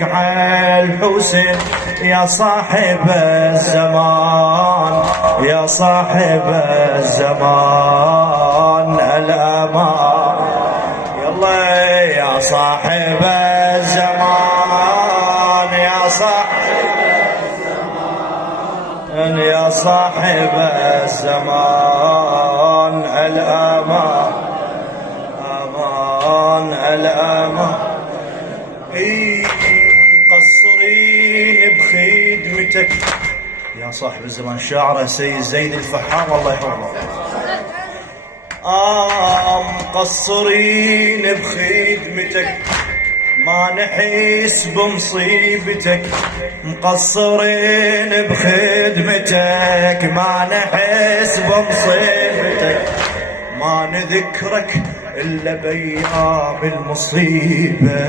خدك على الحسين يا صاحب الزمان، يا صاحب الزمان الأمان. يلا يا صاحب الزمان، يا صاحب الزمان، يا صاحب الزمان الأمان، أمان الأمان. مقصرين بخدمتك يا صاحب الزمان. شاعره سيد زيد الفحام الله يحفظه. مقصرين بخدمتك ما نحس بمصيبتك، مقصرين بخدمتك ما نحس بمصيبتك، ما نذكرك إلا بأيام المصيبة.